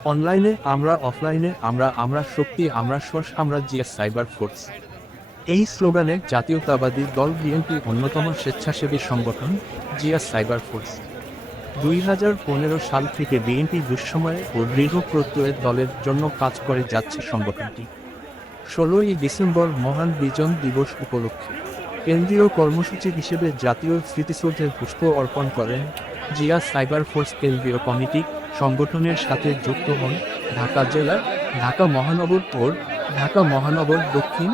অনলাইনে আমরা, অফলাইনে আমরা, আমরা শক্তি, আমরা সোর্স, আমরা জিএস সাইবার ফোর্স। এই স্লোগানে জাতীয়তাবাদী দল বিএনপি অন্যতম স্বেচ্ছাসেবী সংগঠন জিএস সাইবার ফোর্স। 2015 সাল থেকে বিএনপি দুঃসময়ে ও দৃঢ় প্রত্যয়ের দলের জন্য কাজ করে যাচ্ছে সংগঠনটি। 16ই ডিসেম্বর মহান বিজয় দিবস উপলক্ষে কেন্দ্রীয় কর্মসূচি হিসেবে জাতীয় স্মৃতিসৌধে পুষ্প অর্পণ করেন জিএস সাইবার ফোর্স কেন্দ্রীয় কমিটি। সংগঠনের সাথে যুক্ত হন ঢাকা জেলা, ঢাকা মহানগর পৌর, ঢাকা মহানগর দক্ষিণ,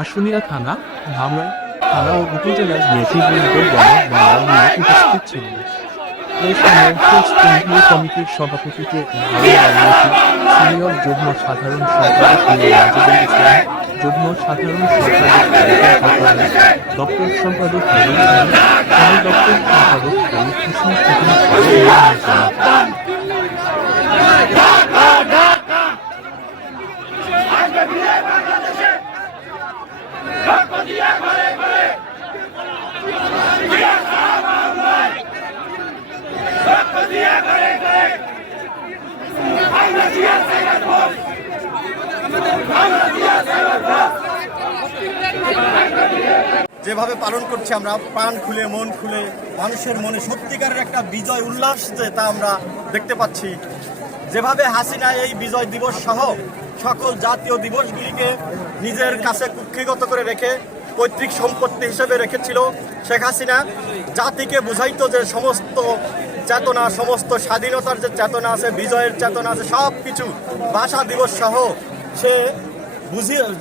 আশুলিয়া থানা, ধামরাই থানা ও উপজেলার নেতৃবৃন্দ উপস্থিত ছিলেন। এই সময় ফোর্স কেন্দ্রীয় কমিটির সভাপতিকে সিনিয়র যুগ্ম সাধারণ সম্পাদক রাজিবুল ইসলাম, যুগ্ম সাধারণ সম্পাদক দপ্তর সম্পাদক দপ্তর সম্পাদক যেভাবে পালন করছি আমরা প্রাণ খুলে, মন খুলে, মানুষের মনে সত্যিকারের একটা বিজয় উল্লাস যে তা আমরা দেখতে পাচ্ছি। যেভাবে হাসিনা এই বিজয় দিবস সহ সকল জাতীয় দিবসগুলিকে নিজের কাছে কুক্ষিগত করে রেখে পৈতৃক সম্পত্তি হিসেবে রেখেছিল, শেখ হাসিনা জাতিকে বুঝাইতো যে সমস্ত চেতনা, সমস্ত স্বাধীনতার যে চেতনা আছে, বিজয়ের চেতনা আছে, সব কিছু ভাষা দিবস সহ সে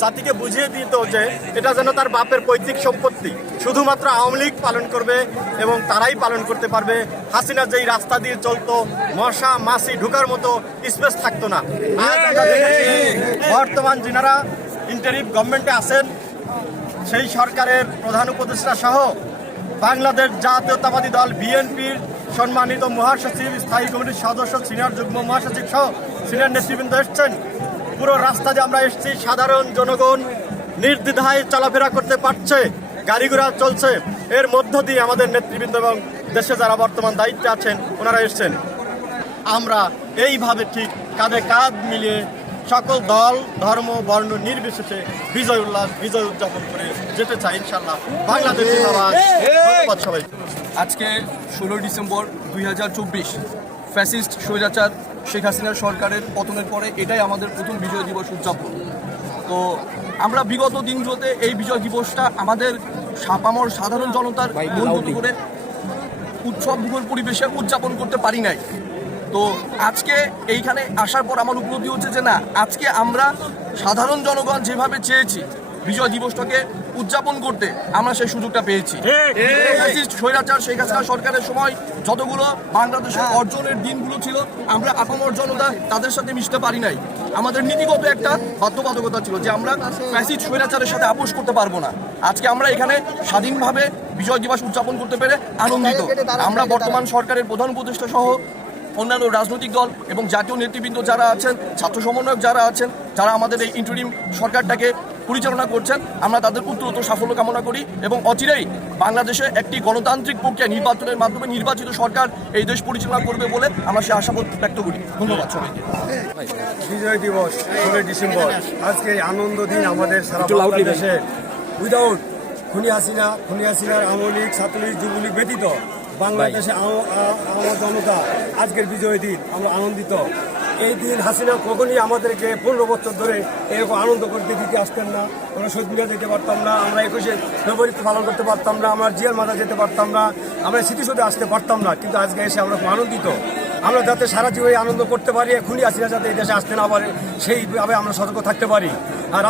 জাতিকে বুঝিয়ে দিত যে এটা যেন তার বাপের পৈতৃক সম্পত্তি, শুধুমাত্র আওয়ামী লীগ পালন করবে এবং তারাই পালন করতে পারবে। হাসিনা যেই রাস্তা দিয়ে চলতো, মশা মাছি ঢুকার মতো স্পেস থাকতো না। বর্তমান যিনারা ইন্টারিম গভর্নমেন্টে আছেন, সেই সরকারের প্রধান উপদেষ্টা সহ বাংলাদেশ জাতীয়তাবাদী দল বিএনপির সম্মানিত মহাসচিব, স্থায়ী কমিটির সদস্য, সিনিয়র যুগ্ম মহাসচিব সহ সিনিয়র নেতৃবৃন্দ এসছেন। পুরো রাস্তা যে আমরা এসেছি, সাধারণ জনগণ নির্দ্বিধায় চলাফেরা করতে পারছে, গাড়ি ঘোড়া চলছে, এর মধ্য দিয়ে আমাদের নেতৃবৃন্দ এবং দেশে যারা বর্তমান দায়িত্বে আছেন ওনারা এসছেন। আমরা এইভাবে ঠিক কাঁধে কাঁধ মিলিয়ে সকল দল, ধর্ম, বর্ণ নির্বিশেষে বিজয় উল্লাস, বিজয় উদযাপন করে যেতে চাই ইনশাল্লাহ। বাংলাদেশ জিন্দাবাদ। ধন্যবাদ সবাই। আজকে 16 ডিসেম্বর 2024 ফ্যাসিস্ট স্বৈরাচার শেখ হাসিনার সরকারের পতনের পরে এটাই আমাদের প্রথম বিজয় দিবস উদযাপন। তো আমরা বিগত দিনগুলোতে এই বিজয় দিবসটা আমাদের সাপামর সাধারণ জনতার মন করে উৎসবমুখর পরিবেশে উদযাপন করতে পারি নাই। তো আজকে এইখানে আসার পর আমার উপলব্ধি হচ্ছে যে না, আজকে আমরা সাধারণ জনগণ যেভাবে চেয়েছি বিজয় দিবসটাকে উদযাপন করতে, আমরা সেই সুযোগটা পেয়েছি। স্বৈরাচার শেখ হাসিনা সরকারের সময় যতগুলো বাংলাদেশের অর্জনের দিনগুলো ছিল, আমরা আপামর জনতা তাদের সাথে মিশতে পারি নাই। আমাদের নীতিগত একটা বাধ্যবাধকতা ছিল যে আমরা ফ্যাসিস্ট স্বৈরাচারের সাথে আপোষ করতে পারবো না। আজকে আমরা এখানে স্বাধীনভাবে বিজয় দিবস উদযাপন করতে পেরে আনন্দিত। আমরা বর্তমান সরকারের প্রধান উপদেষ্টা সহ অন্যান্য রাজনৈতিক দল এবং জাতীয় নেতৃবৃন্দ যারা আছেন, ছাত্র সমন্বয়ক যারা আছেন, যারা আমাদের এই ইন্টারিম সরকারটাকে পরিচালনা করছেন, আমরা তাদের উত্তরোত্তর সাফল্য কামনা করি এবং অচিরেই বাংলাদেশে একটি গণতান্ত্রিক প্রক্রিয়া নির্বাচনের মাধ্যমে নির্বাচিত সরকার এই দেশ পরিচালনা করবে বলে আমরা সে আশাবাদ ব্যক্ত করি। ধন্যবাদ সবাইকে। বিজয় দিবস 16 ডিসেম্বর, আজকে আনন্দ দিন আমাদের সারা বাংলাদেশে। উইদাউট খুনি হাসিনার আওয়ামী লীগ, ছাত্রলীগ, যুবলীগ ব্যতীত বাংলাদেশে আমার জনতা আজকের বিজয় দিন আমরা আনন্দিত। এই দিন হাসিনা কখনই আমাদেরকে 15 বছর ধরে এরকম আনন্দ করতে দিতে আসতেন না। আমরা শহীদ মিনার যেতে পারতাম না, আমরা 21শে ফেব্রুয়ারি পালন করতে পারতাম না, আমরা জিয়ার মাথা যেতে পারতাম না, আমরা স্মৃতিসৌধে আসতে পারতাম না। কিন্তু আজকে এসে আমরা খুব আনন্দিত। আমরা যাতে সারা জীবনে আনন্দ করতে পারি, খুনি হাসিনা যাতে এই দেশে আসতে না পারে সেইভাবে আমরা সতর্ক থাকতে পারি। আর